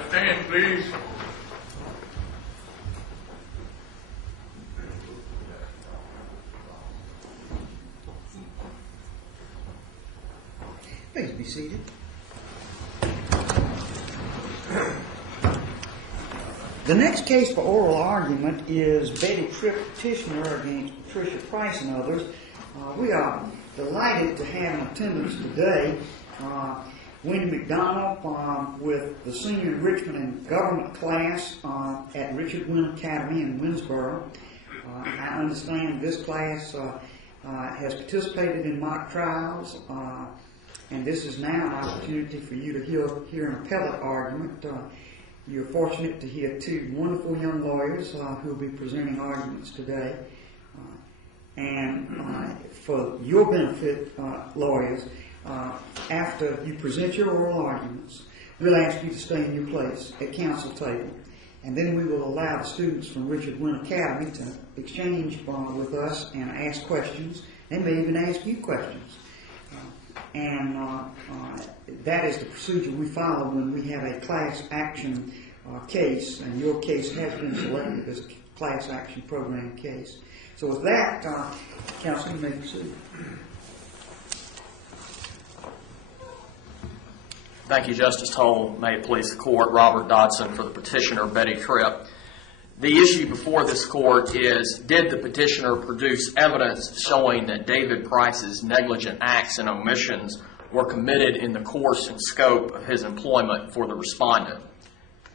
Stand, please. Please be seated. The next case for oral argument is Betty Tripp, petitioner against Patricia Price and others. We are delighted to have in attendance today Wendy McDonald with the senior enrichment and government class at Richard Wynn Academy in Winsboro. I understand this class has participated in mock trials, and this is now an opportunity for you to hear an appellate argument. You're fortunate to hear two wonderful young lawyers who will be presenting arguments today. And for your benefit, lawyers, after you present your oral arguments, we'll ask you to stay in your place at council table. And then we will allow the students from Richard Wynn Academy to exchange with us and ask questions. They may even ask you questions. And that is the procedure we follow when we have a class action case, and your case has been selected as a class action program case. So with that, Counsel, you may proceed. Thank you, Justice Toll. May it please the Court, Robert Dodson for the petitioner, Betty Tripp. The issue before this Court is, did the petitioner produce evidence showing that David Price's negligent acts and omissions were committed in the course and scope of his employment for the respondent?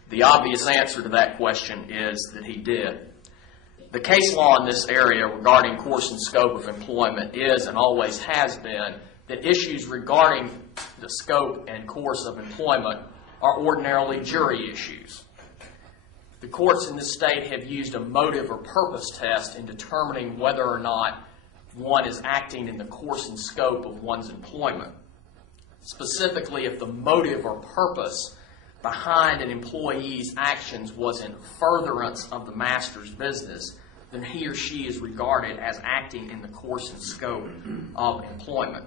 The obvious answer to that question is that he did. The case law in this area regarding course and scope of employment is and always has been that issues regarding the scope and course of employment are ordinarily jury issues. The courts in this state have used a motive or purpose test in determining whether or not one is acting in the course and scope of one's employment. Specifically, if the motive or purpose behind an employee's actions was in furtherance of the master's business, then he or she is regarded as acting in the course and scope of employment.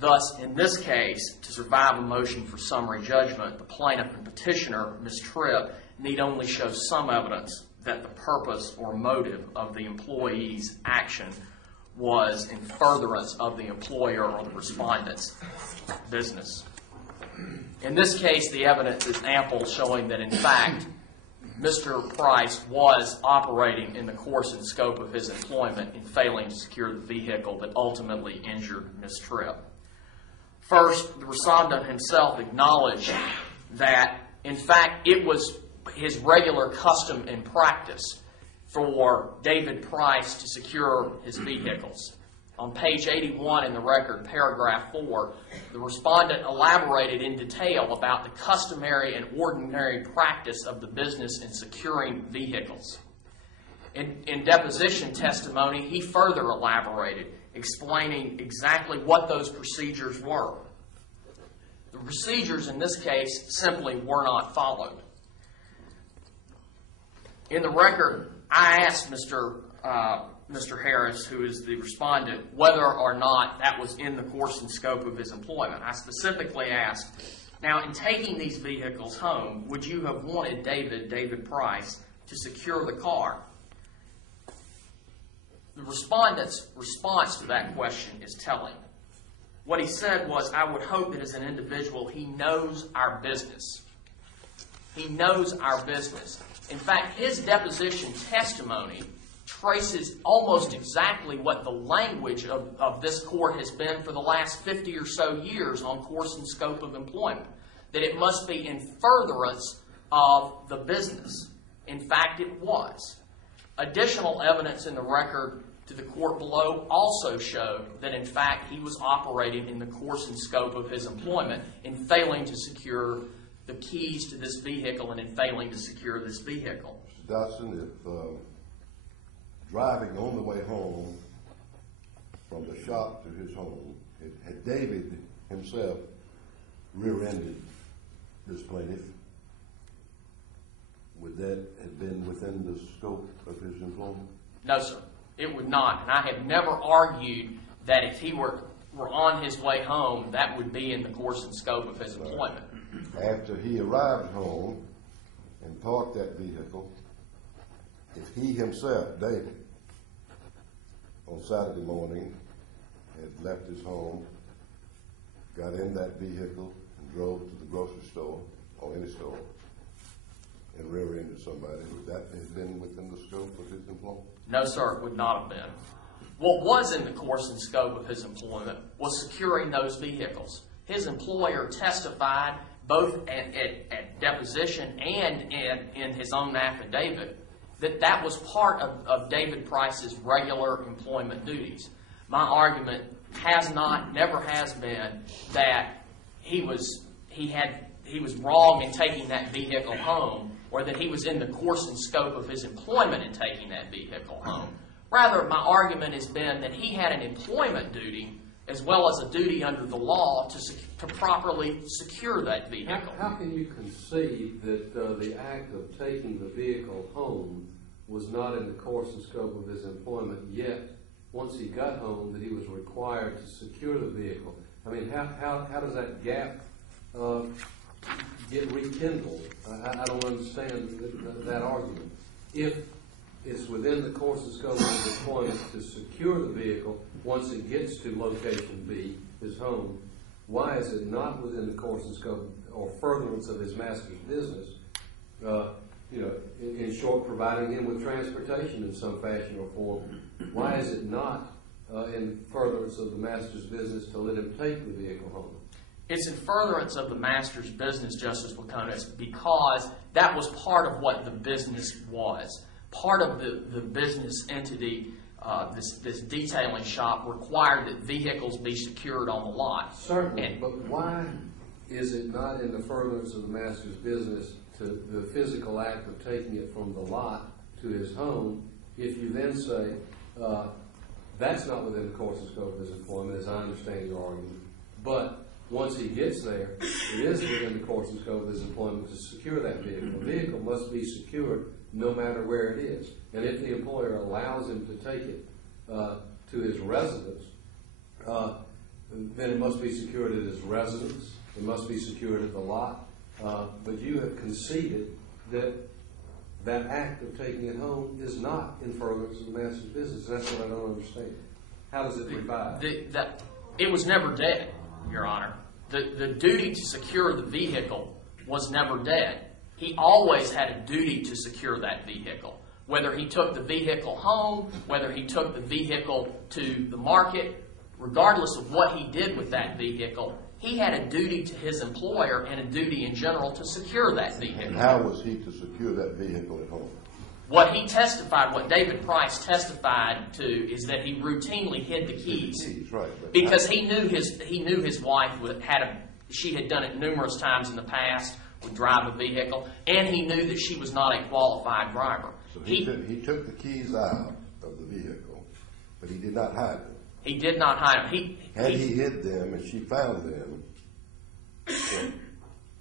Thus, in this case, to survive a motion for summary judgment, the plaintiff and petitioner, Ms. Tripp, need only show some evidence that the purpose or motive of the employee's action was in furtherance of the employer or the respondent's business. In this case, the evidence is ample, showing that, in fact, Mr. Price was operating in the course and scope of his employment in failing to secure the vehicle that ultimately injured Ms. Tripp. First, the respondent himself acknowledged that, in fact, it was his regular custom and practice for David Price to secure his vehicles. On page 81 in the record, paragraph 4, the respondent elaborated in detail about the customary and ordinary practice of the business in securing vehicles. In deposition testimony, he further elaborated, explaining exactly what those procedures were. The procedures in this case simply were not followed. In the record, I asked Mr. Harris, who is the respondent, whether or not that was in the course and scope of his employment. I specifically asked, now, in taking these vehicles home, would you have wanted David Price, to secure the car? The respondent's response to that question is telling. What he said was, I would hope that as an individual, he knows our business. He knows our business. In fact, his deposition testimony traces almost exactly what the language of this court has been for the last 50 or so years on course and scope of employment, that it must be in furtherance of the business. In fact, it was. Additional evidence in the record to the court below also showed that, in fact, he was operating in the course and scope of his employment in failing to secure the keys to this vehicle and in failing to secure this vehicle. Dodson, if driving on the way home from the shop to his home, had David himself rear-ended this plaintiff, would that have been within the scope of his employment? No, sir. It would not. And I have never argued that if he were on his way home, that would be in the course and scope of his employment. after he arrived home and parked that vehicle, if he himself, David, on Saturday morning had left his home, got in that vehicle and drove to the grocery store or any store and rear-ended somebody, would that have been within the scope of his employment? No, sir, it would not have been. What was in the course and scope of his employment was securing those vehicles. His employer testified both at deposition and in his own affidavit that was part of David Price's regular employment duties. My argument never has been that he was wrong in taking that vehicle home, or that he was in the course and scope of his employment in taking that vehicle home. Rather, my argument has been that he had an employment duty as well as a duty under the law to properly secure that vehicle. How can you concede that the act of taking the vehicle home was not in the course and scope of his employment, yet once he got home that he was required to secure the vehicle? I mean, how does that gap get rekindled? I don't understand that argument. If it's within the course and scope of his employment to secure the vehicle once it gets to location B, his home, why is it not within the course and scope or furtherance of his master's business, in short, providing him with transportation in some fashion or form? Why is it not in furtherance of the master's business to let him take the vehicle home? It's in furtherance of the master's business, Justice Laconis, because that was part of what the business was. Part of the business entity, this detailing shop, required that vehicles be secured on the lot. Certainly, but why is it not in the furtherance of the master's business to the physical act of taking it from the lot to his home, if you then say that's not within the course and scope of his employment, as I understand your argument, but once he gets there, it is within the course and scope of his employment to secure that vehicle. The vehicle must be secured no matter where it is. And if the employer allows him to take it to his residence, then it must be secured at his residence. It must be secured at the lot. But you have conceded that that act of taking it home is not in furtherance of the master's business. That's what I don't understand. How does it revive? It was never dead, Your Honor. The duty to secure the vehicle was never dead. He always had a duty to secure that vehicle. Whether he took the vehicle home, whether he took the vehicle to the market, regardless of what he did with that vehicle, he had a duty to his employer and a duty in general to secure that vehicle. And how was he to secure that vehicle at home? What David Price testified to, is that he routinely hid the keys. Right. Because he knew his wife she had done it numerous times in the past, would drive a vehicle, and he knew that she was not a qualified driver. So he took the keys out of the vehicle, but he did not hide them. He did not hide them. He hid them and she found them.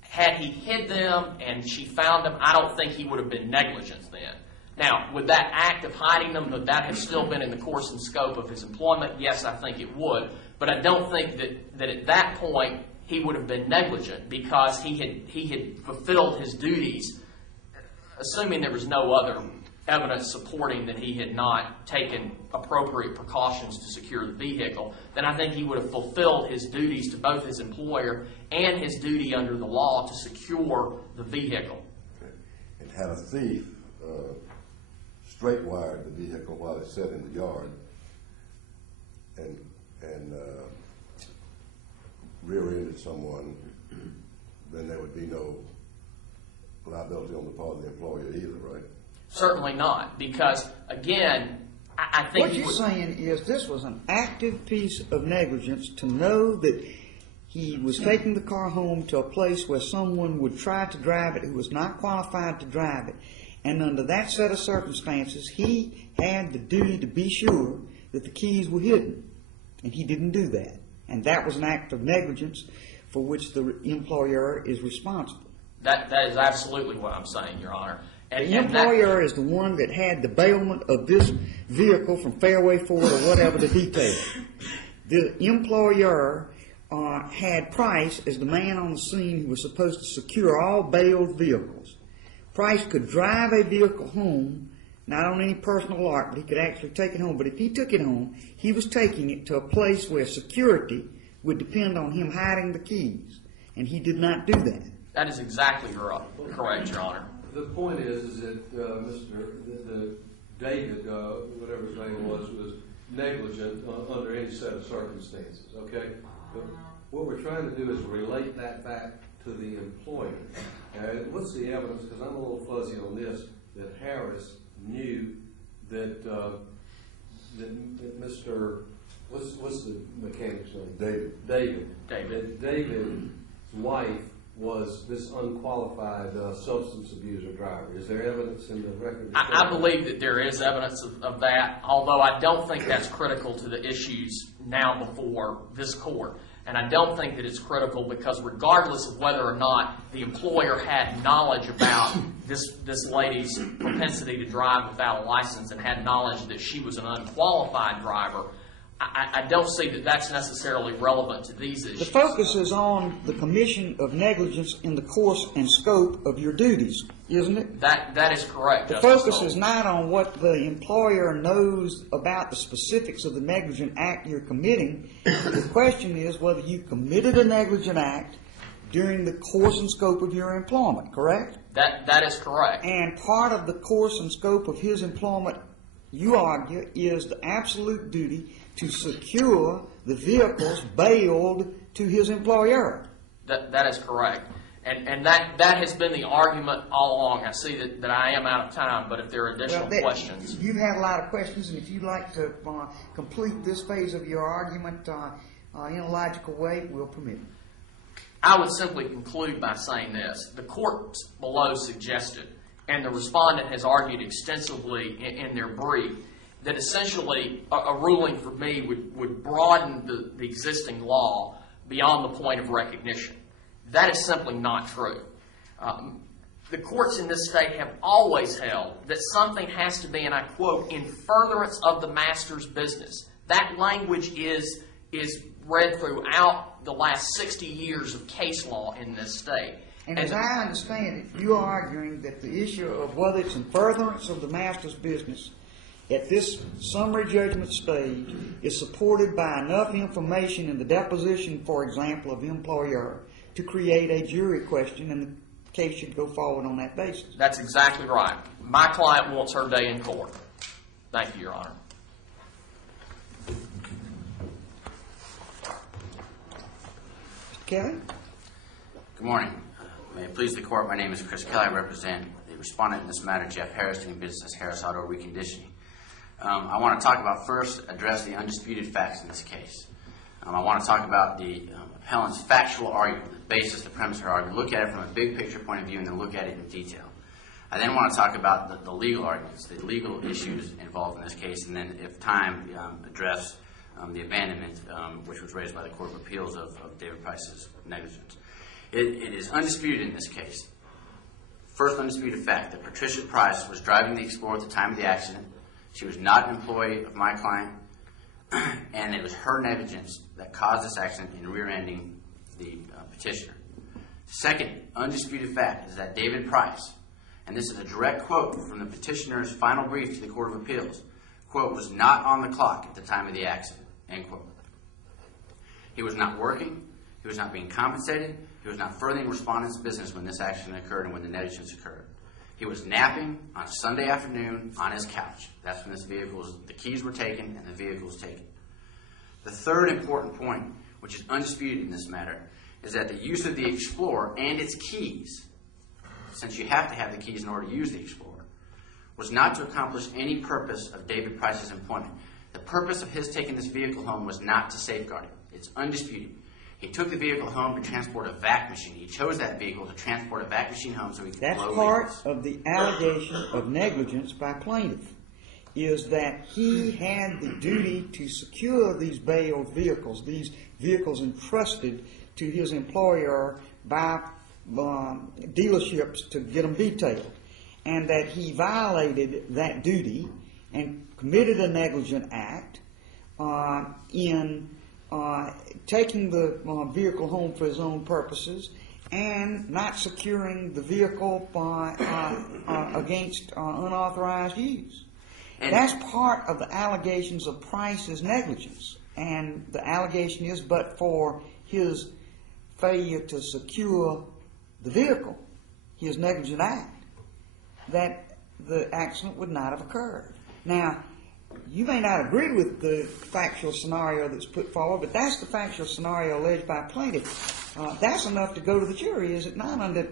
Had he hid them and she found them, I don't think he would have been negligent then. Now, would that act of hiding them, would that have still been in the course and scope of his employment? Yes, I think it would. But I don't think that at that point he would have been negligent, because he had fulfilled his duties, assuming there was no other evidence supporting that he had not taken appropriate precautions to secure the vehicle. Then I think he would have fulfilled his duties to both his employer and his duty under the law to secure the vehicle. Okay. And had a thief straight-wired the vehicle while it sat in the yard and rear-ended someone, then there would be no liability on the part of the employer either, right? Certainly not, because, again, I think what you're saying is this was an active piece of negligence to know that he was taking the car home to a place where someone would try to drive it who was not qualified to drive it. And under that set of circumstances, he had the duty to be sure that the keys were hidden. And he didn't do that. And that was an act of negligence for which the employer is responsible. That is absolutely what I'm saying, Your Honor. The employer is the one that had the bailment of this vehicle from Fairway Ford or whatever the detail. The employer had Price as the man on the scene who was supposed to secure all bailed vehicles. Price could drive a vehicle home, not on any personal lot, but he could actually take it home. But if he took it home, he was taking it to a place where security would depend on him hiding the keys, and he did not do that. That is exactly correct, Your Honor. The point is that David, whatever his name was negligent under any set of circumstances, okay? But what we're trying to do is relate that back to the employer. And what's the evidence, because I'm a little fuzzy on this, that Harris knew that Mr. What's the mechanic's name? David. That David's wife was this unqualified substance abuser driver. Is there evidence in the record? I believe that there is evidence of that, although I don't think that's critical to the issues now before this court. And I don't think that it's critical because regardless of whether or not the employer had knowledge about this lady's propensity to drive without a license and had knowledge that she was an unqualified driver, I don't see that that's necessarily relevant to these issues. The focus is on the commission of negligence in the course and scope of your duties, isn't it? That is correct. The focus is not on what the employer knows about the specifics of the negligent act you're committing. The question is whether you committed a negligent act during the course and scope of your employment, correct? That is correct. And part of the course and scope of his employment, you argue, is the absolute duty to secure the vehicles bailed to his employer. That is correct. And that has been the argument all along. I see that I am out of time, but if there are additional questions. You've had a lot of questions, and if you'd like to complete this phase of your argument in a logical way, we'll permit it. I would simply conclude by saying this. The courts below suggested, and the respondent has argued extensively in their brief, that essentially a ruling for me would broaden the existing law beyond the point of recognition. That is simply not true. The courts in this state have always held that something has to be, and I quote, in furtherance of the master's business. That language is read throughout the last 60 years of case law in this state. And as I understand it, you're arguing that the issue of whether it's in furtherance of the master's business at this summary judgment stage is supported by enough information in the deposition, for example, of the employer to create a jury question, and the case should go forward on that basis. That's exactly right. My client wants her day in court. Thank you, Your Honor. Mr. Kelly? Good morning. May it please the court, my name is Chris Kelly. I represent the respondent in this matter, Jeff Harris, doing business as Harris Auto Reconditioning. I want to talk about first, address the undisputed facts in this case. I want to talk about the appellant's factual argument, the basis, the premise of her argument, look at it from a big picture point of view, and then look at it in detail. I then want to talk about the legal arguments, the legal issues involved in this case, and then, if time, address the abandonment, which was raised by the Court of Appeals of David Price's negligence. It is undisputed in this case. First undisputed fact that Patricia Price was driving the Explorer at the time of the accident. She was not an employee of my client, and it was her negligence that caused this accident in rear-ending the petitioner. Second undisputed fact is that David Price, and this is a direct quote from the petitioner's final brief to the Court of Appeals, quote, was not on the clock at the time of the accident, end quote. He was not working, he was not being compensated, he was not furthering respondent's business when this accident occurred and when the negligence occurred. He was napping on a Sunday afternoon on his couch. That's when the keys were taken and the vehicle was taken. The third important point, which is undisputed in this matter, is that the use of the Explorer and its keys, since you have to have the keys in order to use the Explorer, was not to accomplish any purpose of David Price's employment. The purpose of his taking this vehicle home was not to safeguard it. It's undisputed. He took the vehicle home to transport a vac machine. He chose that vehicle to transport a vac machine home so he could That's blow part vehicles. of the allegation of negligence by plaintiff, is that he had the duty to secure these bailed vehicles, these vehicles entrusted to his employer by dealerships to get them detailed, and that he violated that duty and committed a negligent act in taking the vehicle home for his own purposes, and not securing the vehicle against unauthorized use. And that's part of the allegations of Price's negligence. And the allegation is, but for his failure to secure the vehicle, his negligent act, that the accident would not have occurred. Now, you may not agree with the factual scenario that's put forward, but that's the factual scenario alleged by plaintiff. That's enough to go to the jury, is it not, under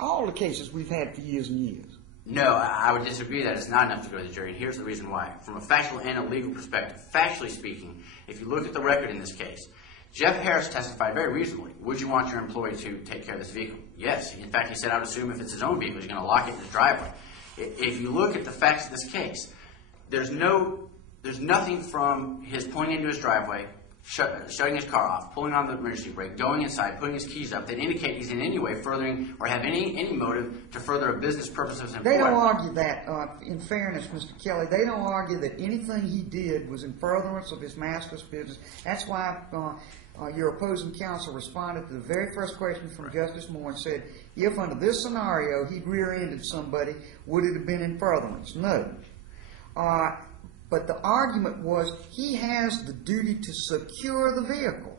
all the cases we've had for years and years? No, I would disagree that it's not enough to go to the jury, and here's the reason why. From a factual and a legal perspective, factually speaking, if you look at the record in this case, Jeff Harris testified very reasonably. Would you want your employee to take care of this vehicle? Yes. In fact, he said, I would assume if it's his own vehicle, he's going to lock it in his driveway. If you look at the facts of this case, there's nothing from his pulling into his driveway, shutting his car off, pulling on the emergency brake, going inside, putting his keys up, that indicate he's in any way furthering or have any motive to further a business purpose of his employer. They don't argue that, in fairness, Mr. Kelly, they don't argue that anything he did was in furtherance of his master's business. That's why your opposing counsel responded to the very first question from Justice Moore and said, if under this scenario he'd rear-ended somebody, would it have been in furtherance? No. But the argument was he has the duty to secure the vehicle.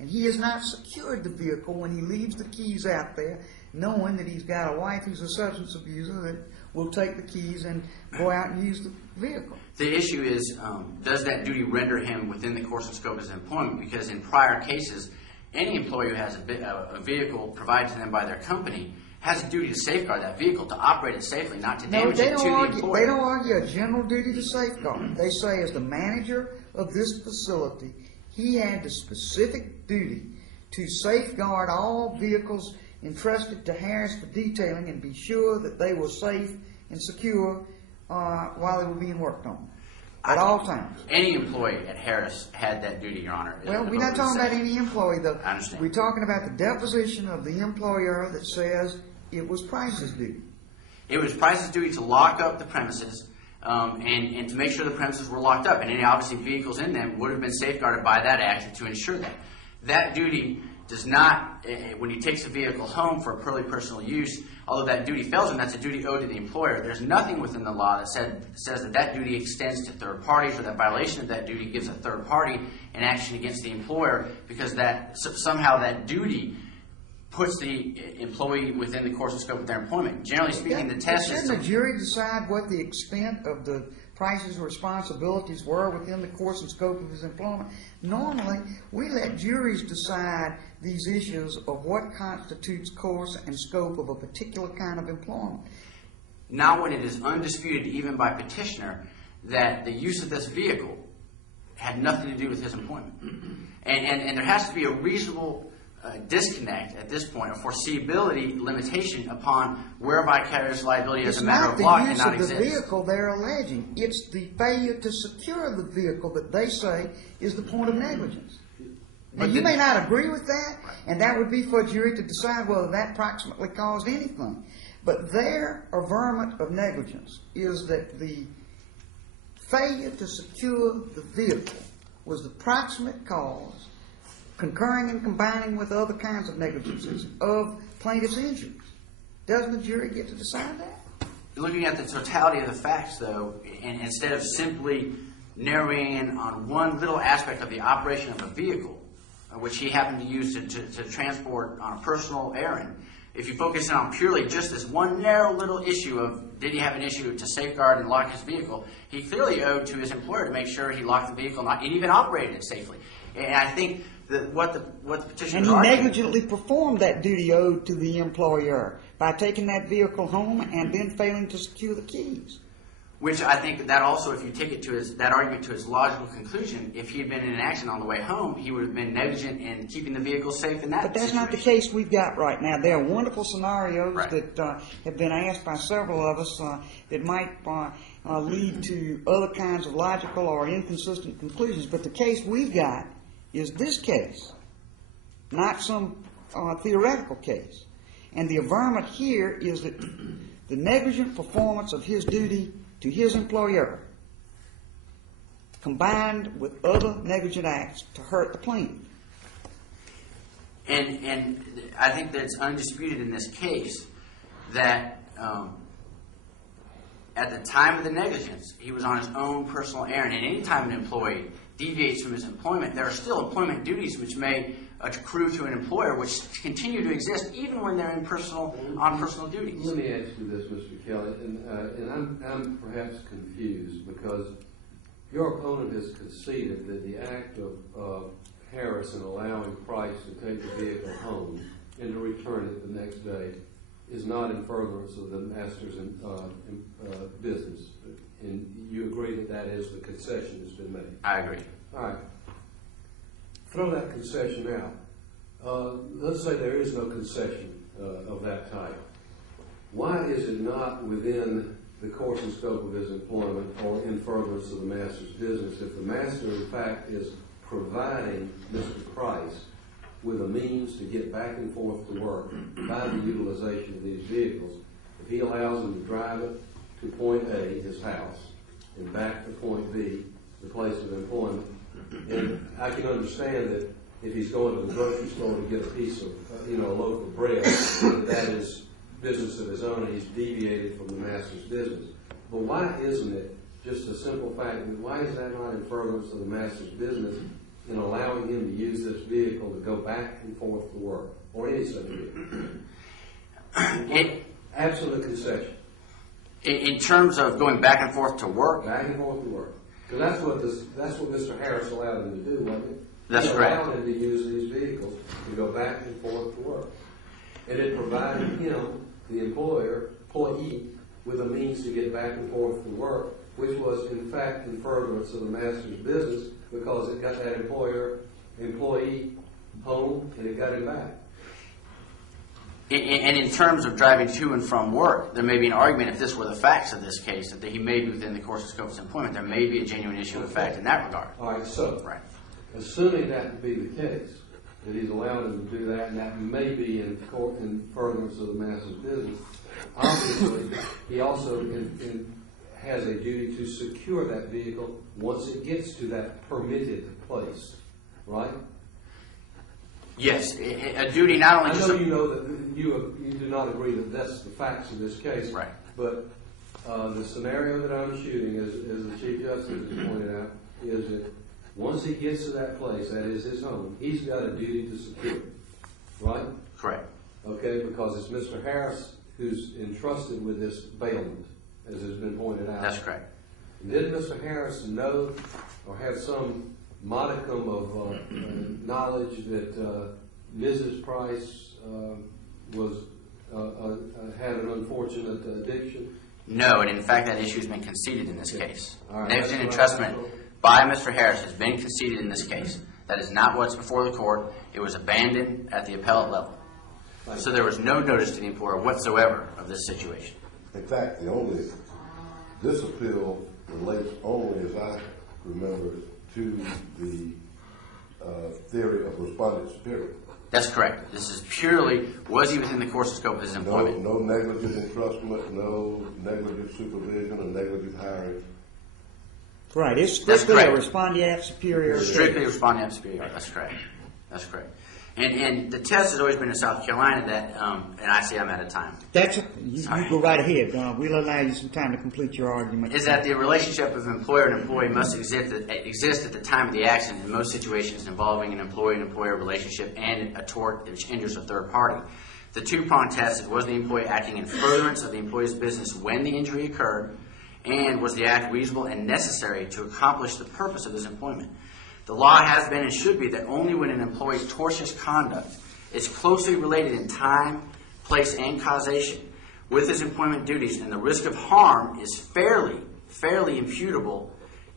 And he has not secured the vehicle when he leaves the keys out there, knowing that he's got a wife who's a substance abuser that will take the keys and go out and use the vehicle. The issue is, does that duty render him within the course and scope of his employment? Because in prior cases, any employee who has a vehicle provided to them by their company has a duty to safeguard that vehicle, to operate it safely, not to damage it to the employer. They don't argue a general duty to safeguard. They say as the manager of this facility, he had the specific duty to safeguard all vehicles entrusted to Harris for detailing and be sure that they were safe and secure while they were being worked on at all times. Any employee at Harris had that duty, Your Honor. Well, we're not talking about any employee, though. I understand. We're talking about the deposition of the employer that says it was Price's duty. It was Price's duty to lock up the premises and to make sure the premises were locked up. And any obviously vehicles in them would have been safeguarded by that act to ensure that. That duty does not, when he takes a vehicle home for purely personal use, although that duty fails him, that's a duty owed to the employer. There's nothing within the law that says that duty extends to third parties, or that violation of that duty gives a third party an action against the employer, because somehow that duty puts the employee within the course and scope of their employment. Generally speaking, the test is... Shouldn't the jury decide what the extent of the Price's responsibilities were within the course and scope of his employment? Normally, we let juries decide these issues of what constitutes course and scope of a particular kind of employment. Not when it is undisputed, even by petitioner, that the use of this vehicle had nothing to do with his employment. And there has to be a reasonable disconnect at this point, a foreseeability limitation upon where vicarious liability as a matter of law cannot exist. It's not the use of the vehicle they're alleging. It's the failure to secure the vehicle that they say is the point of negligence. Now, you may not agree with that, and that would be for a jury to decide whether that proximately caused anything. But their averment of negligence is that the failure to secure the vehicle was the proximate cause, concurring and combining with other kinds of negligences, of plaintiff's injuries. Doesn't the jury get to decide that? Looking at the totality of the facts, though, and instead of simply narrowing in on one little aspect of the operation of a vehicle, which he happened to use to transport on a personal errand, if you focus in on purely just this one narrow little issue of did he have an issue to safeguard and lock his vehicle, he clearly owed to his employer to make sure he locked the vehicle and even operated it safely. And I think that what the petitioner and he negligently performed that duty owed to the employer by taking that vehicle home and then failing to secure the keys. Which I think that also, if you take it to that argument to its logical conclusion, if he had been in an accident on the way home, he would have been negligent in keeping the vehicle safe in that But that's situation. not the case we've got right now. There are wonderful scenarios Right. that have been asked by several of us that might lead to other kinds of logical or inconsistent conclusions. But the case we've got is this case, not some theoretical case. And the averment here is that the negligent performance of his duty to his employer combined with other negligent acts to hurt the plaintiff. And I think that it's undisputed in this case that at the time of the negligence, he was on his own personal errand. And any time an employee deviates from his employment, there are still employment duties which may accrue to an employer, which continue to exist even when they're on personal duties. Let me ask you this, Mr. Kelly, and I'm perhaps confused because your opponent has conceded that the act of Harrison allowing Price to take the vehicle home and to return it the next day is not in furtherance of the master's business. And you agree that that is the concession that's been made? I agree. All right. Throw that concession out. Let's say there is no concession of that type. Why is it not within the course and scope of his employment or in furtherance of the master's business if the master, in fact, is providing Mr. Price with a means to get back and forth to work by the utilization of these vehicles? If he allows him to drive it to point A, his house, and back to point B, the place of employment, and I can understand that if he's going to the grocery store to get a piece of, a loaf of bread, that is business of his own, and he's deviated from the master's business. But why isn't it just a simple fact that why is that not in furtherance of the master's business in allowing him to use this vehicle to go back and forth to work, or any such vehicle? Absolute concession. In terms of going back and forth to work? Back and forth to work. Because that's what Mr. Harris allowed him to do, wasn't it? That's correct. He allowed him to use these vehicles to go back and forth to work. And it provided him, the employee, with a means to get back and forth to work, which was in fact in furtherance of the master's business because it got that employee home and it got him back. And in terms of driving to and from work, there may be an argument, if this were the facts of this case, that he may be within the course and scope of his employment. There may be a genuine issue of fact in that regard. All right, so right. Assuming that to be the case, that he's allowed him to do that, and that may be in furtherance of the master's business, obviously he also has a duty to secure that vehicle once it gets to that permitted place, right? Yes, a duty not only. I know you know that you do not agree that that's the facts of this case, right? But the scenario that I'm shooting, as the Chief Justice has pointed out, is that once he gets to that place, that is his home, he's got a duty to secure it, right? Correct. Okay, because it's Mr. Harris who's entrusted with this bailment, as has been pointed out. That's correct. Did Mr. Harris know or have some modicum of knowledge that Mrs. Price had an unfortunate addiction? No, and in fact that issue has been conceded in this case. Right. Negligent entrustment by Mr. Harris has been conceded in this case. That is not what's before the court. It was abandoned at the appellate level. So there was no notice to the employer whatsoever of this situation. In fact, this appeal relates only, as I remember, to the theory of respondent superior. That's correct. This is purely, was he within the course and scope of his employment? No negligent entrustment, no negligent supervision, or negligent hiring. Right. It's strictly a respondeat superior. Strictly a respondeat superior. That's correct. That's correct. And the test has always been in South Carolina that, and I see I'm out of time. You go right ahead. We'll allow you some time to complete your argument. Is that the relationship of employer and employee must exist at the time of the accident in most situations involving an employee and employer relationship and a tort which injures a third party. The two-pronged test is, was the employee acting in furtherance of the employee's business when the injury occurred, and was the act reasonable and necessary to accomplish the purpose of his employment? The law has been and should be that only when an employee's tortious conduct is closely related in time, place, and causation with his employment duties, and the risk of harm is fairly imputable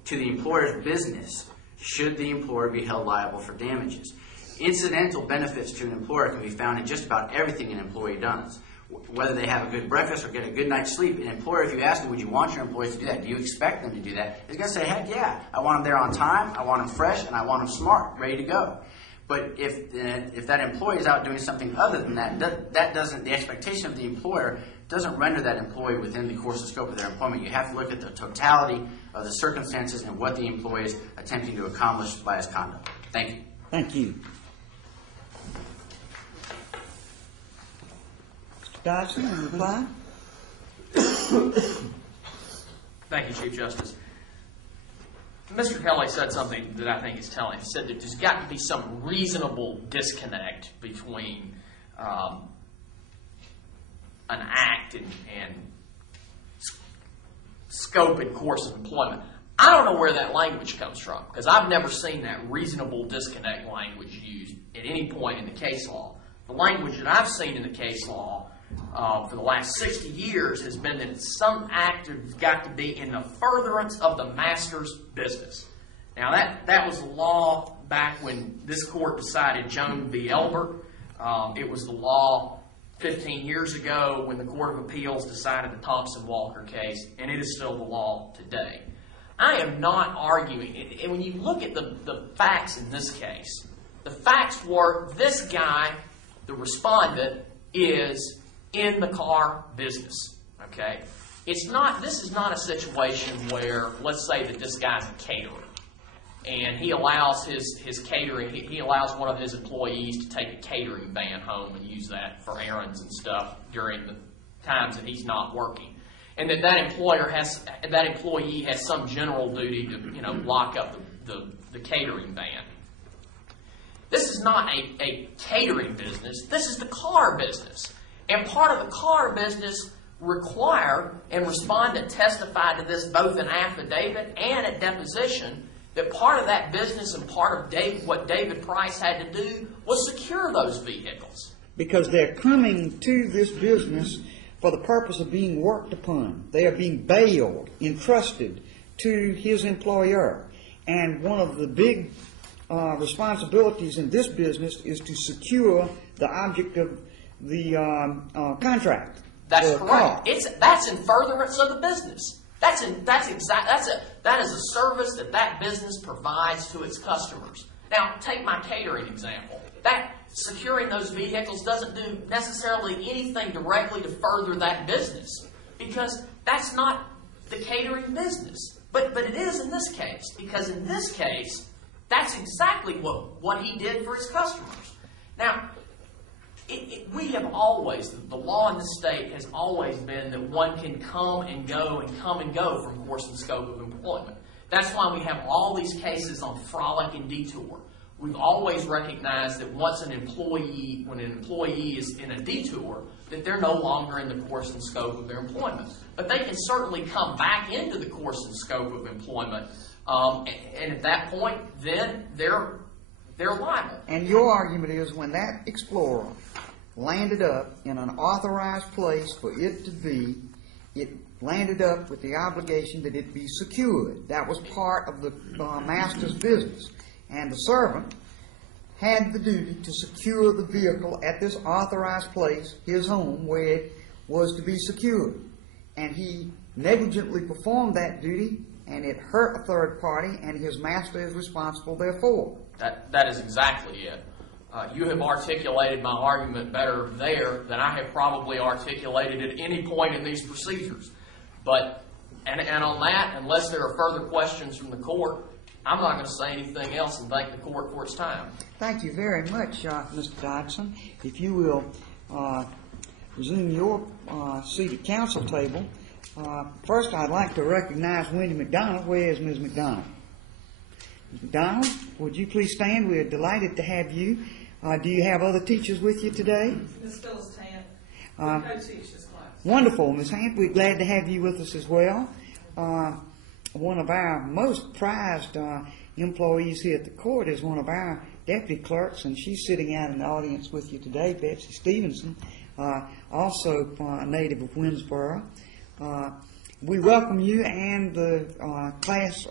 to the employer's business, should the employer be held liable for damages. Incidental benefits to an employer can be found in just about everything an employee does. Whether they have a good breakfast or get a good night's sleep, an employer, if you ask them, would you want your employees to do that? Do you expect them to do that? He's going to say, heck yeah. I want them there on time, I want them fresh, and I want them smart, ready to go. But if that employee is out doing something other than that, the expectation of the employer doesn't render that employee within the course and scope of their employment. You have to look at the totality of the circumstances and what the employee is attempting to accomplish by his conduct. Thank you. Thank you. Mr. Dodson, in reply? Thank you, Chief Justice. Mr. Kelly said something that I think is telling. He said that there's got to be some reasonable disconnect between an act and scope and course of employment. I don't know where that language comes from, because I've never seen that reasonable disconnect language used at any point in the case law. The language that I've seen in the case law for the last 60 years has been that some act has got to be in the furtherance of the master's business. Now, that was the law back when this court decided Joan v. Elbert. It was the law 15 years ago when the Court of Appeals decided the Thompson-Walker case, and it is still the law today. I am not arguing, and when you look at the facts in this case, the facts were this guy, the respondent, is in the car business, okay? This is not a situation where, let's say that this guy's a caterer, and he allows his catering, he allows one of his employees to take a catering van home and use that for errands and stuff during the times that he's not working. And that employee has some general duty to, lock up the catering van. This is not a catering business. This is the car business. And part of the car business required, and respondent testified to this both in affidavit and at deposition, that part of that business and part of what David Price had to do was secure those vehicles. Because they're coming to this business for the purpose of being worked upon. They are being bailed, entrusted to his employer. And one of the big responsibilities in this business is to secure the object of the contract. That's correct. That's in furtherance of the business. That is a service that business provides to its customers. Now, take my catering example. That securing those vehicles doesn't do necessarily anything directly to further that business, because that's not the catering business. But it is in this case, because in this case, that's exactly what he did for his customers. Now, we have always, the law in this state has always been that one can come and go from course and scope of employment. That's why we have all these cases on frolic and detour. We've always recognized that when an employee is in a detour, that they're no longer in the course and scope of their employment. But they can certainly come back into the course and scope of employment, and at that point, then they're liable. And your argument is when that Explorer landed up in an authorized place for it to be, it landed up with the obligation that it be secured. That was part of the master's business. And the servant had the duty to secure the vehicle at this authorized place, his home, where it was to be secured. And he negligently performed that duty, and it hurt a third party, and his master is responsible therefore. That is exactly it. You have articulated my argument better there than I have probably articulated at any point in these procedures. But, and on that, unless there are further questions from the court, I'm not going to say anything else and thank the court for its time. Thank you very much, Mr. Dodson. If you will resume your seat at council table. First, I'd like to recognize Wendy McDonald. Where is Ms. McDonald? Ms. McDonald, would you please stand? We're delighted to have you. Do you have other teachers with you today? Ms. Phyllis Tant. I co-teach this class. Wonderful, Ms. Hant. We're glad to have you with us as well. One of our most prized employees here at the court is one of our deputy clerks, and she's sitting out in the audience with you today, Betsy Stevenson, also a native of Winsboro. We welcome you and the class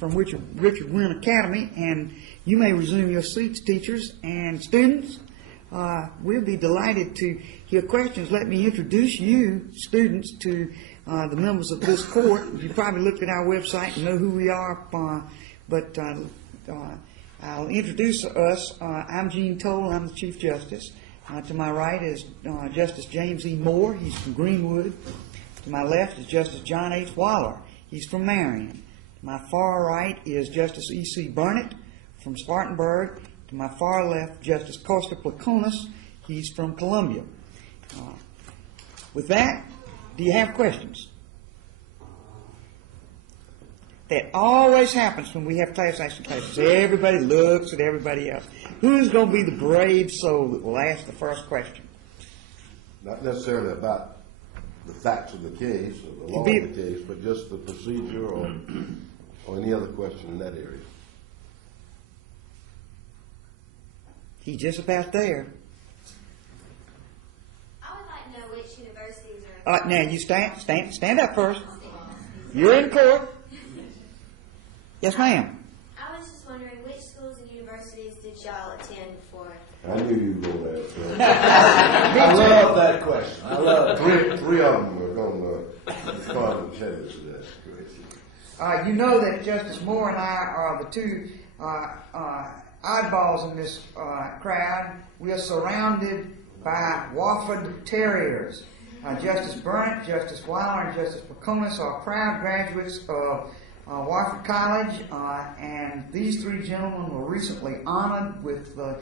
from Richard Wynn Academy, and you may resume your seats, teachers and students. We'll be delighted to hear questions. Let me introduce you, students, to the members of this court. You probably looked at our website and know who we are, but I'll introduce us. I'm Gene Toll. I'm the Chief Justice. To my right is Justice James E. Moore. He's from Greenwood. To my left is Justice John H. Waller. He's from Marion. To my far right is Justice E.C. Burnett from Spartanburg. To my far left, Justice Costa Placonis. He's from Columbia. With that, do you have questions? That always happens when we have class action cases. Everybody looks at everybody else. Who's going to be the brave soul that will ask the first question? Not necessarily about the facts of the case or the law of the case, but just the procedure or any other question in that area. He's just about there. I would like to know which universities are... All right, now you stand up first. You're in court. Yes, ma'am. I was just wondering which schools and universities did y'all attend before? I knew you were going to ask that. I love that question. I love it. Three of them are going to respond and tell us that. You know that Justice Moore and I are the two oddballs in this crowd. We are surrounded by Wofford Terriers. Justice Burnett, Justice Weiler, and Justice Placonis are proud graduates of Wofford College, and these three gentlemen were recently honored with the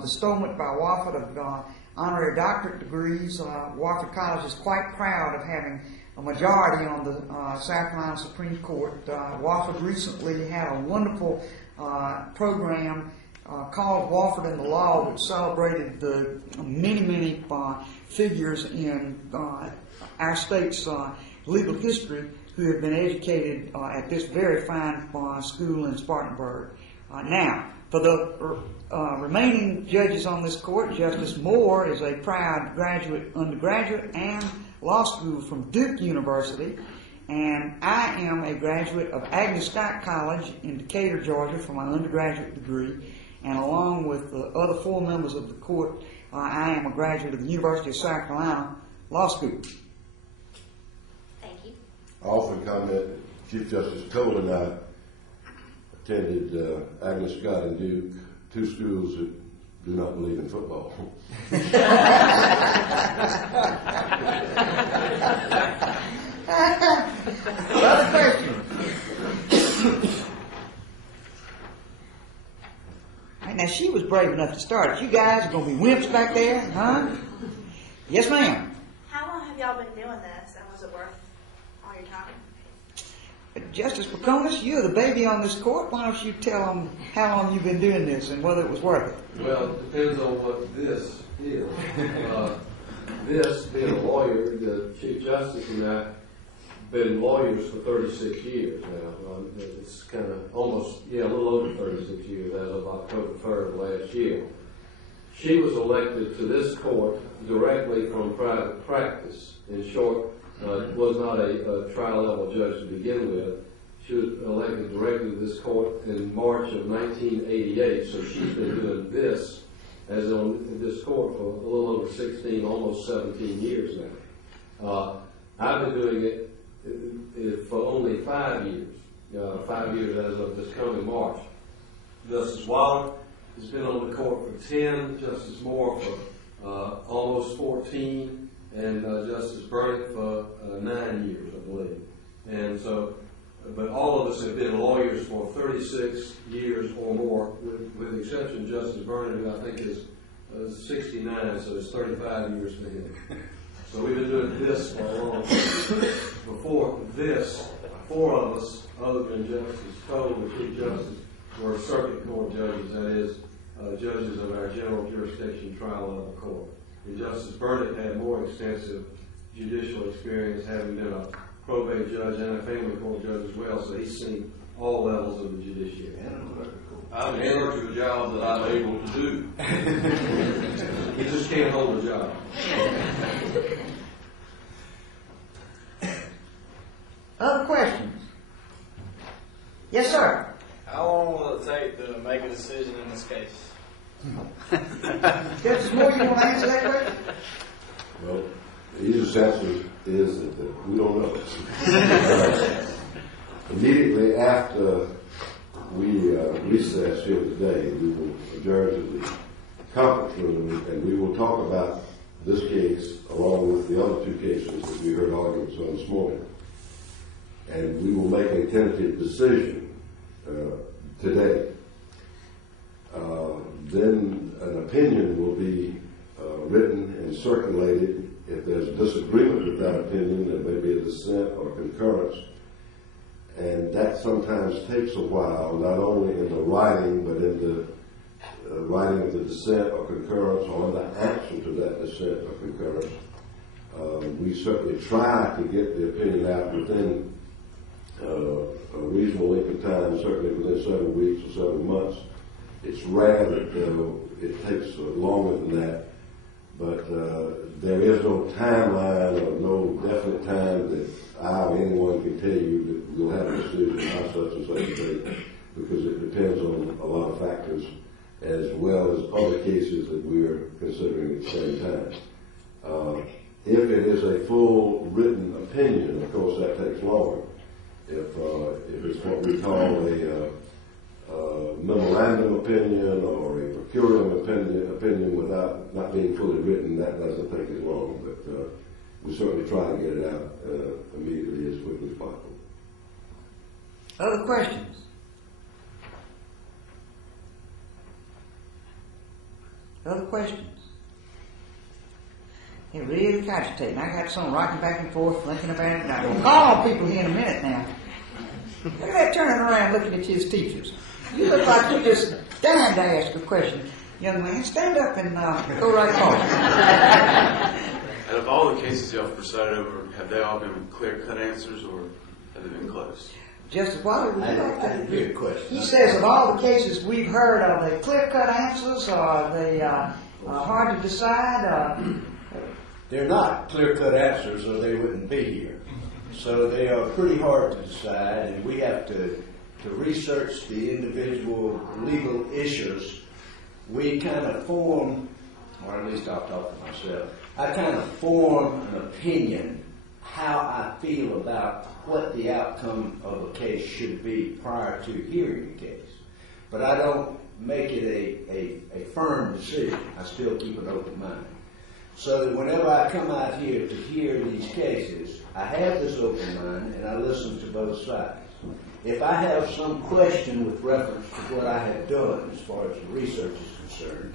bestowment by Wofford of honorary doctorate degrees. Wofford College is quite proud of having a majority on the South Carolina Supreme Court. Wofford recently had a wonderful program called Wofford in the Law, which celebrated the many figures in our state's legal history who have been educated at this very fine school in Spartanburg. Now, for the remaining judges on this court, Justice Moore is a proud undergraduate and law school from Duke University, and I am a graduate of Agnes Scott College in Decatur, Georgia, for my undergraduate degree, and along with the other four members of the court, I am a graduate of the University of South Carolina Law School. Thank you. I often comment that Chief Justice Cole and I attended Agnes Scott and Duke, two schools that do not believe in football. Other questions? Now, she was brave enough to start it. You guys are going to be wimps back there, huh? Yes, ma'am. How long have y'all been doing this, and was it worth all your time? Justice Placonis, you're the baby on this court. Why don't you tell them how long you've been doing this and whether it was worth it? Well, it depends on what this is. This, being a lawyer, the Chief Justice and I have been lawyers for 36 years now. It's kind of almost, a little over 36 years as of October 3rd last year. She was elected to this court directly from private practice. In short, was not a trial-level judge to begin with. She was elected directly to this court in March of 1988, so she's been doing this as on this court for a little over 16, almost 17 years now. I've been doing it for only 5 years, 5 years as of this coming March. Justice Waller has been on the court for 10, Justice Moore for almost 14, and Justice Burnett for 9 years, I believe. And so, but all of us have been lawyers for 36 years or more, with the exception of Justice Burnett, who I think is 69, so it's 35 years for him. So we've been doing this for a long time. Before this, 4 of us, other than Justice Cole, the Chief Justice, were circuit court judges, that is, judges of our general jurisdiction trial level court. And Justice Burnett had more extensive judicial experience, having been a probate judge and a family court judge as well, so he's seen all levels of the judiciary. I'm here to a job that I'm able to do. He just can't hold a job. Other questions? Yes, sir. How long will it take to make a decision in this case? Justice Moore, you want to answer that question? Well, the easiest answer is that we don't know. Immediately after we recess here today, we will adjourn to the conference room, and we will talk about this case along with the other two cases that we heard arguments on this morning. And we will make a tentative decision today. Then an opinion will be written and circulated. If there's disagreement with that opinion, there may be a dissent or concurrence. And that sometimes takes a while, not only in the writing, but in the writing of the dissent or concurrence or the answer to that dissent or concurrence. We certainly try to get the opinion out within a reasonable length of time, certainly within 7 weeks or 7 months. It's rare that it takes longer than that, but there is no timeline or no definite time that I or anyone can tell you that we'll have a decision by such and such a date, because it depends on a lot of factors as well as other cases that we are considering at the same time. If it is a full written opinion, of course that takes longer. If it's what we call a memorandum opinion or a per curiam opinion without not being fully written, that doesn't take as long. But we certainly try to get it out immediately as quickly as possible. Other questions? Other questions? It really agitating. I got some rocking back and forth, thinking about it. I'm going to call on people here in a minute now. Look at that turning around looking at his teachers. You look like you're just dying to ask a question. Young man, stand up and go right forward. Out of all the cases y'all have presided over, have they all been clear-cut answers, or have they been close? Justice Wiley, would you like to? I didn't hear the question. He says of all the cases we've heard, are they clear-cut answers, or are they hard to decide? They're not clear-cut answers, or they wouldn't be here. So they are pretty hard to decide, and we have to research the individual legal issues. We kind of form, or at least I'll talk to myself, I kind of form an opinion how I feel about what the outcome of a case should be prior to hearing the case. But I don't make it a firm decision. I still keep an open mind. So that whenever I come out here to hear these cases, I have this open mind and I listen to both sides. If I have some question with reference to what I have done as far as the research is concerned,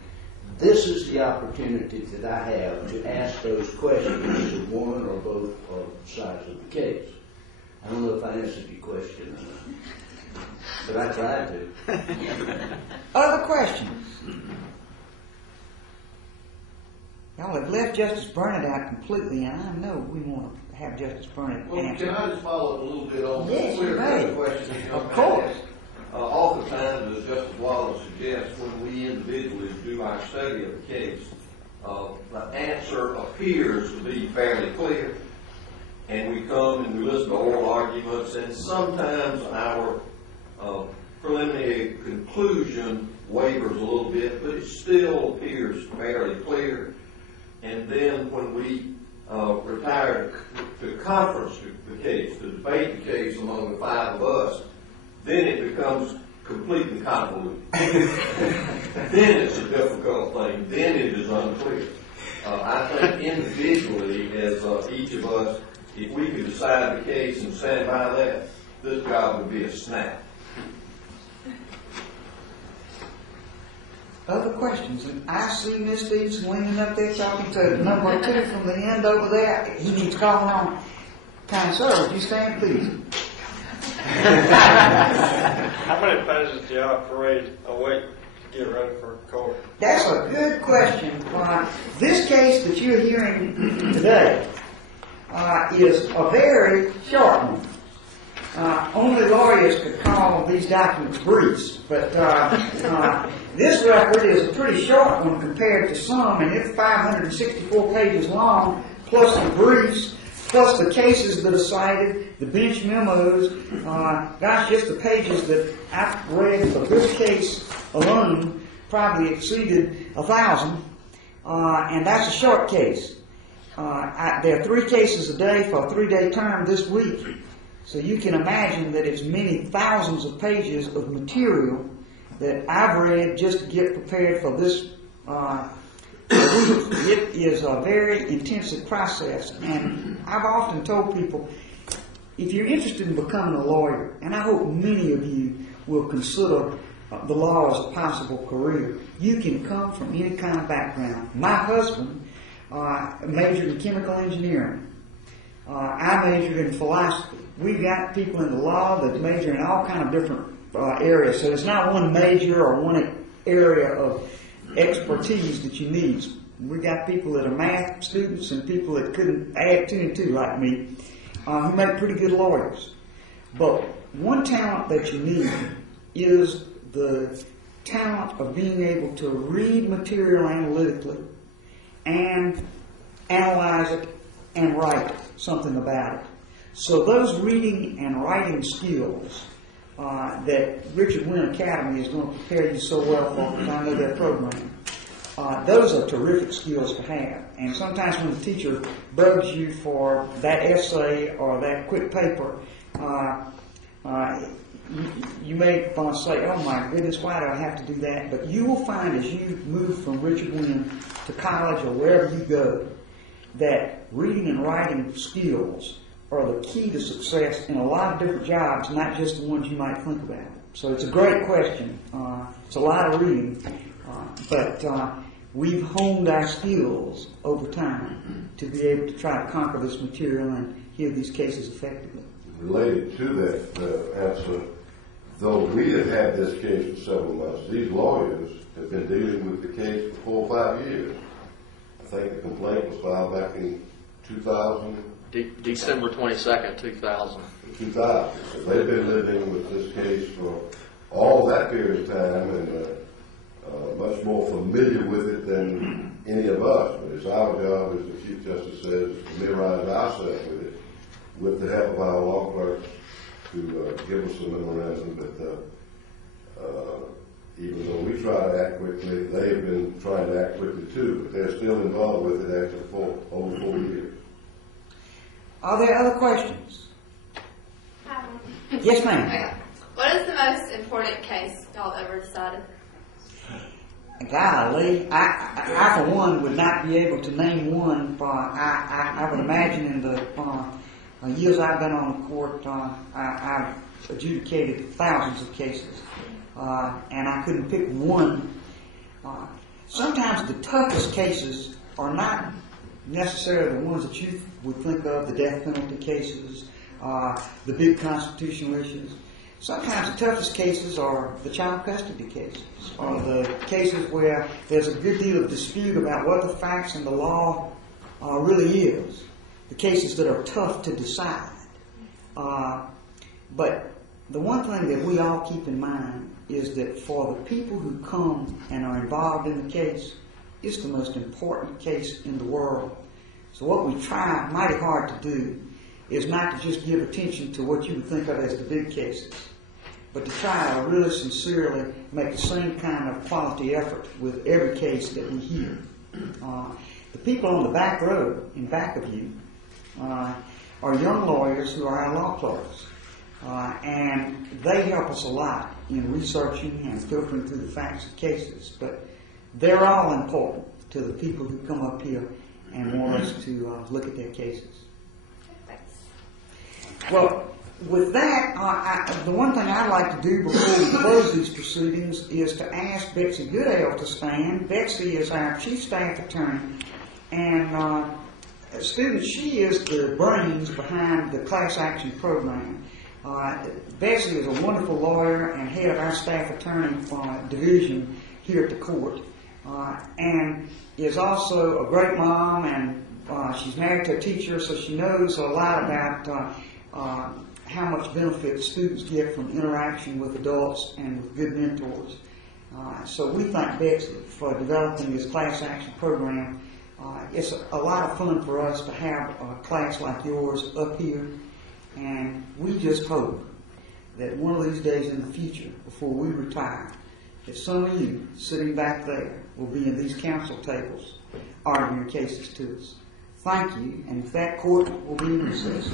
this is the opportunity that I have to ask those questions to one or both sides of the case. I don't know if I answered your question or not, but I tried to. Other questions? Y'all have left Justice Burnett out completely, and I know we want to have Justice Burnett answer. Can I just follow up a little bit on yes, the may. question? Of course. Oftentimes, as Justice Wallace suggests, when we individually do our study of the case, the answer appears to be fairly clear, and we come and we listen to oral arguments, and sometimes our preliminary conclusion wavers a little bit, but it still appears fairly clear. And then when we retire to conference the case, to debate the case among the five of us, then it becomes completely convoluted. Then it's a difficult thing. Then it is unclear. I think individually, as each of us, if we could decide the case and stand by that, this job would be a snap. Other questions? And I see Miss Stevens leaning up there talking to number 2 from the end over there. He needs calling on. Kind sir, would you stand, please? How many pages do y'all parade a week to get ready for court? That's a good question. This case that you're hearing today is a very short one. Only lawyers could call these documents briefs, but this record is a pretty short one compared to some, and it's 564 pages long, plus the briefs, plus the cases that are cited, the bench memos. Gosh, just the pages that I've read for this case alone probably exceeded 1,000, and that's a short case. There are 3 cases a day for a 3-day term this week. So you can imagine that it's many thousands of pages of material that I've read just to get prepared for this It is a very intensive process, and I've often told people, if you're interested in becoming a lawyer, and I hope many of you will consider the law as a possible career, you can come from any kind of background. My husband majored in chemical engineering. I majored in philosophy. We've got people in the law that major in all kind of different areas, so it's not one major or one area of expertise that you need. We got people that are math students and people that couldn't add 2 and 2 like me, who make pretty good lawyers. But one talent that you need is the talent of being able to read material analytically and analyze it and write something about it. So those reading and writing skills that Richard Wynn Academy is going to prepare you so well for, because I know their program. Those are terrific skills to have. And sometimes when the teacher bugs you for that essay or that quick paper, you may want to say, oh my goodness, why do I have to do that? But you will find as you move from Richard Wynn to college or wherever you go, that reading and writing skills are the key to success in a lot of different jobs, not just the ones you might think about. So it's a great question. It's a lot of reading. But we've honed our skills over time to be able to try to conquer this material and hear these cases effectively. Related to that answer, though we have had this case for several months, these lawyers have been dealing with the case for 4 or 5 years. I think the complaint was filed back in 2000. December 22nd, 2000. 2000. So they've been living with this case for all that period of time and much more familiar with it than any of us. But it's our job, as the Chief Justice says, to familiarize ourselves with it, with the help of our law clerks to give us some memorandum. But even though we try to act quickly, they've been trying to act quickly too, but they're still involved with it after over 4 years. Are there other questions? Yes, ma'am. Okay. What is the most important case y'all ever decided? Golly, I for one would not be able to name one. I would imagine in the years I've been on the court, I've adjudicated thousands of cases, and I couldn't pick one. Sometimes the toughest cases are not necessarily the ones that you would think of, the death penalty cases, the big constitutional issues. Sometimes the toughest cases are the child custody cases, or the cases where there's a good deal of dispute about what the facts and the law really is. The cases that are tough to decide. But the one thing that we all keep in mind is that for the people who come and are involved in the case, it's the most important case in the world. So what we try mighty hard to do is not to just give attention to what you would think of as the big cases, but to try to really sincerely make the same kind of quality effort with every case that we hear. The people on the back row, in back of you, are young lawyers who are our law clerks. And they help us a lot in researching and filtering through the facts of cases. But they're all important to the people who come up here and want us to look at their cases. Well, with that, the one thing I'd like to do before we close these proceedings is to ask Betsy Goodale to stand. Betsy is our Chief Staff Attorney, and students, she is the brains behind the class action program. Betsy is a wonderful lawyer and head of our staff attorney division here at the court, and is also a great mom, and she's married to a teacher, so she knows a lot about how much benefit students get from interaction with adults and with good mentors. So we thank Betsy for developing this class action program. It's a lot of fun for us to have a class like yours up here, and we just hope that one of these days in the future, before we retire, that some of you sitting back there will be in these council tables arguing cases to us. Thank you, and with that, court will be in recess.